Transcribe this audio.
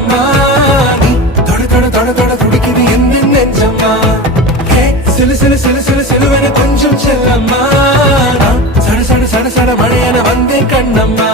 கண்ணம்மா நீ தொட தொட தொட தொட துடிக்குது எந்த நெஞ்சம்மா சிலு சிலு சிலு சிலு சிலுவென கொஞ்சம் செல்லம்மா சட சட சட சட மழையென வந்தேன் கண்ணம்மா